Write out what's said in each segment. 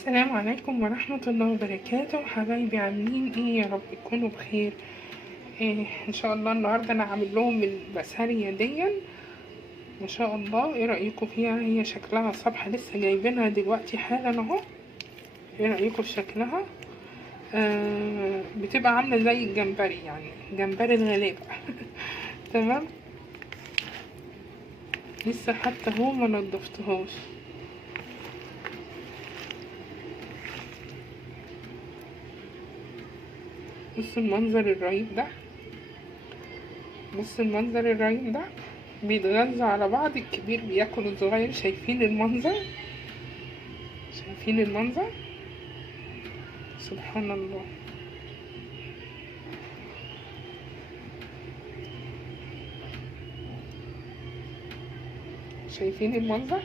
السلام عليكم ورحمة الله وبركاته. حبايبي عاملين ايه؟ يا رب تكونوا بخير. ان شاء الله النهاردة انا عامل لهم البسارية دي ان شاء الله. ايه رأيكم فيها؟ هي شكلها صبح لسه جايبينها دلوقتي حالا اهو. ايه رأيكم في شكلها؟ بتبقى عاملة زي الجمبري، يعني جمبري الغلابة. تمام. لسه حتى هو ما نضفتهاش. بصوا المنظر الرهيب ده، بص المنظر الرهيب ده، بيتغذوا على بعض، الكبير بياكل الصغير. شايفين المنظر؟ شايفين المنظر؟ سبحان الله. شايفين المنظر؟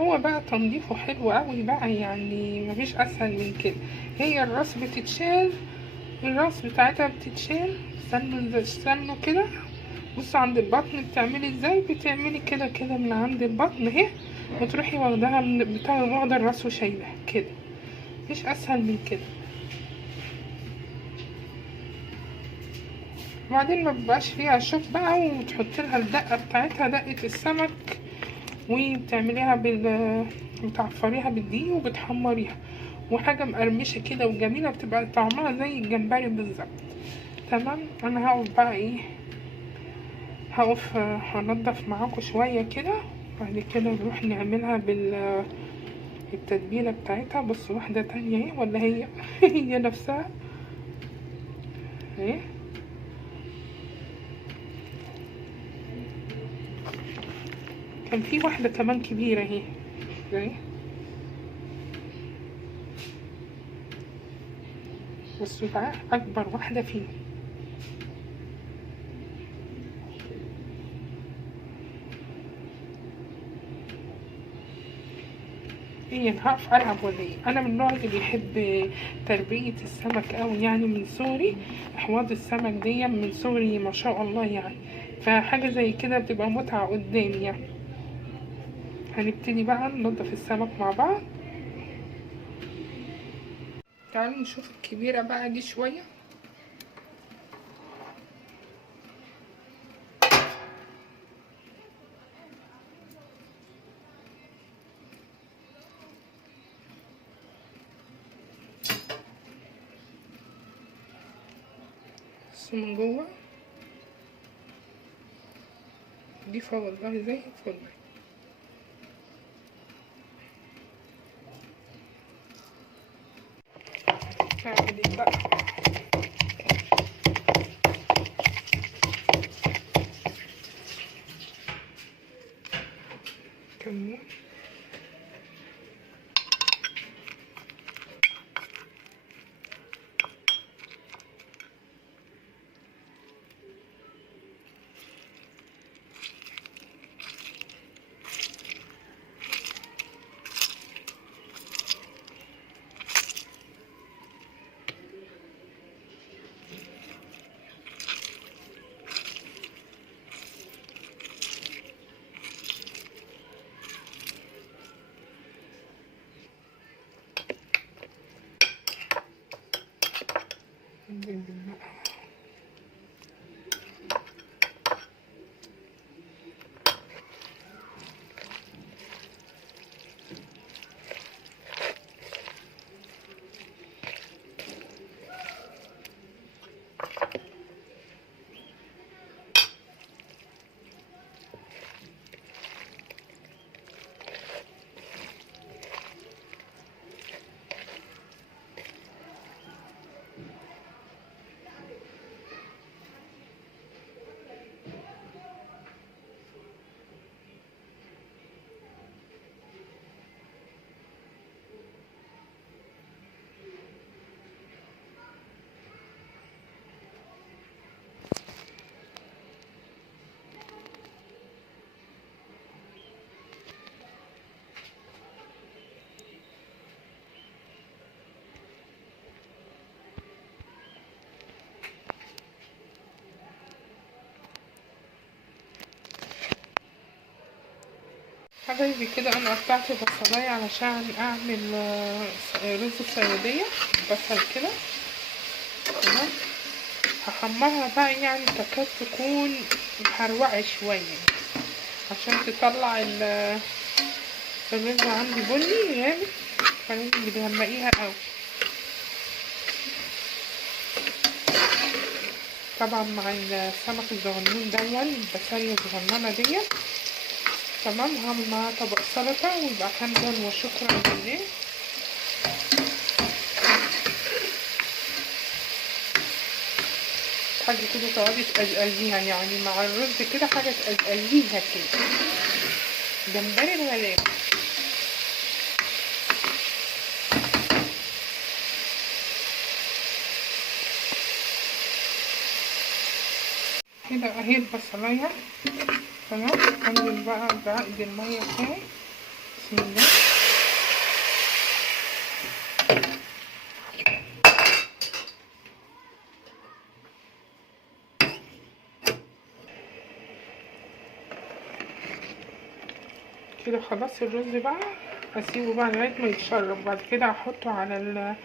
هو بقى تنظيفه حلو قوي بقى، يعني مفيش اسهل من كده. هي الراس بتتشال، الراس بتاعتها بتتشال. استنوا كده. بصوا عند البطن بتعملي ازاي؟ بتعملي كده كده من عند البطن اهي، وتروحي واخداها من بتاع، واخده الراس وشايلها كده. مفيش اسهل من كده. وبعدين ما بيبقاش فيها شوك بقى، وتحطي لها الدقه بتاعتها، دقه السمك، وبتعمليها بتعفريها بالدقيق وبتحمريها، وحاجه مقرمشه كده وجميله، بتبقى طعمها زي الجمبري بالظبط. تمام. انا هقف بقى ايه، هقف هنضف معاكم شويه كده. بعد كده نروح نعملها بالتتبيله بتاعتها. بص واحده تانية اهي، ولا هي هي نفسها اهي. كان في واحده كمان كبيره اهي، اهي. بصوا بقى اكبر واحده فيهم. ايه، انا هقف العب ولا ايه؟ انا من النوع اللي بيحب تربية السمك اوي، يعني من صغري. احواض السمك دي من صغري ما شاء الله يعني. فحاجة زي كده بتبقى متعة قدامي يعني. هنبتدي بقى ننضف السمك مع بعض. تعالوا نشوف الكبيرة بقى دي شوية. بس من جوه نضيفة والله زي الفل. هعمل ايه بقى؟ كمون. حبايبي كده انا قطعت بصلايه علشان اعمل رز الصياديه. بصل كده تمام. هحمرها بقى يعني تكاد تكون محروقه شويه عشان تطلع الرز عندي بني جامد، فلازم بتغمقيها قوي. طبعا مع السمك الصغنون البسارية الصغننه ديت تمام. هعمل معاها طبق سلطه ويبقى حمدا وشكرا لله. حاجه كده تقعدي تقلقليها يعني مع الرز كده، حاجه تقلقليها كده. جمبري الغلابه كده اهي البصلايه تمام. انزل بقى بعقد الميه بتاعي. بسم الله. كده خلاص الرز بقى هسيبه بقى لغايه ما يتشرب. بعد كده هحطه على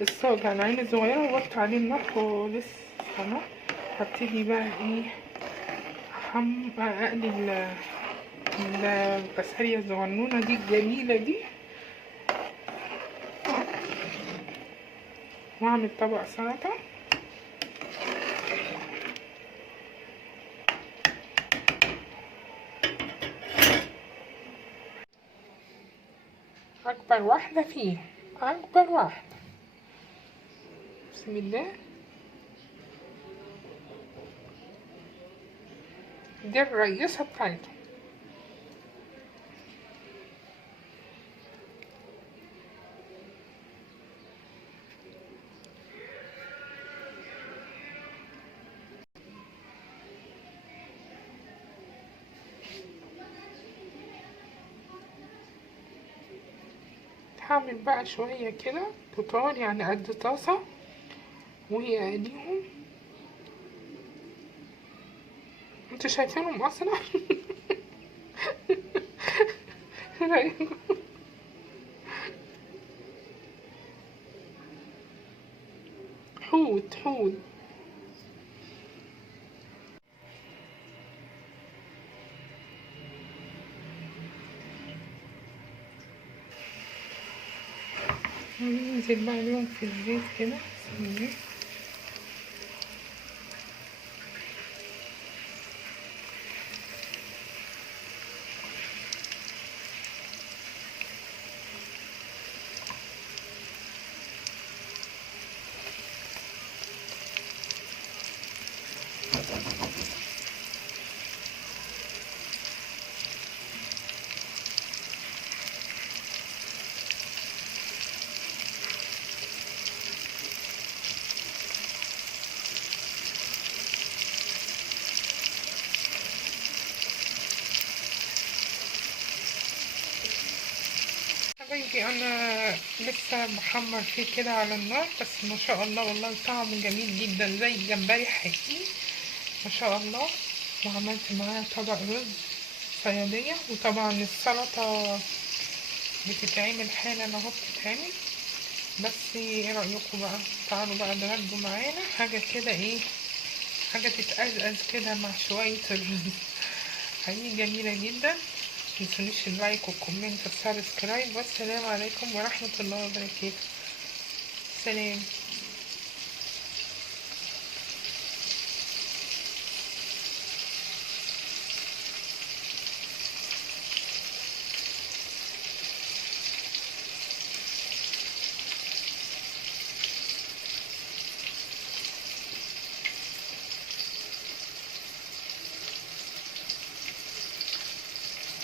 الصاج على العين الصغيره ووطي عليه النار خالص تمام. هبتدي بقى ايه اقلي البسارية الصغنونة دي الجميلة دي، واعمل طبق سلطة. اكبر واحدة فيهم، اكبر واحدة. بسم الله. دي الرئيسة بتاعته. هعمل بقى شوية كده كتار يعني قد طاسة وأقليهم. انتوا شايفينهم اصلا؟ رأيكم؟ حوت حوت. ننزل بقى اليوم في الزيت كده. بسم الله. حبايبي انا لسه بحمر فيه كده على النار، بس ما شاء الله والله طعمه جميل جدا زي الجمبري حقيقي ما شاء الله. وعملت معاه طبق رز صيادية، وطبعا السلطة بتتعمل حالا اهو بتتعمل. بس ايه رأيكم بقى؟ تعالوا بقى تغدوا معانا حاجة كده ايه، حاجة تتأزأز كده مع شوية الرز. حقيقي جميلة جدا. متنسونيش اللايك والكومنت والسبسكرايب، والسلام عليكم ورحمة الله وبركاته. سلام.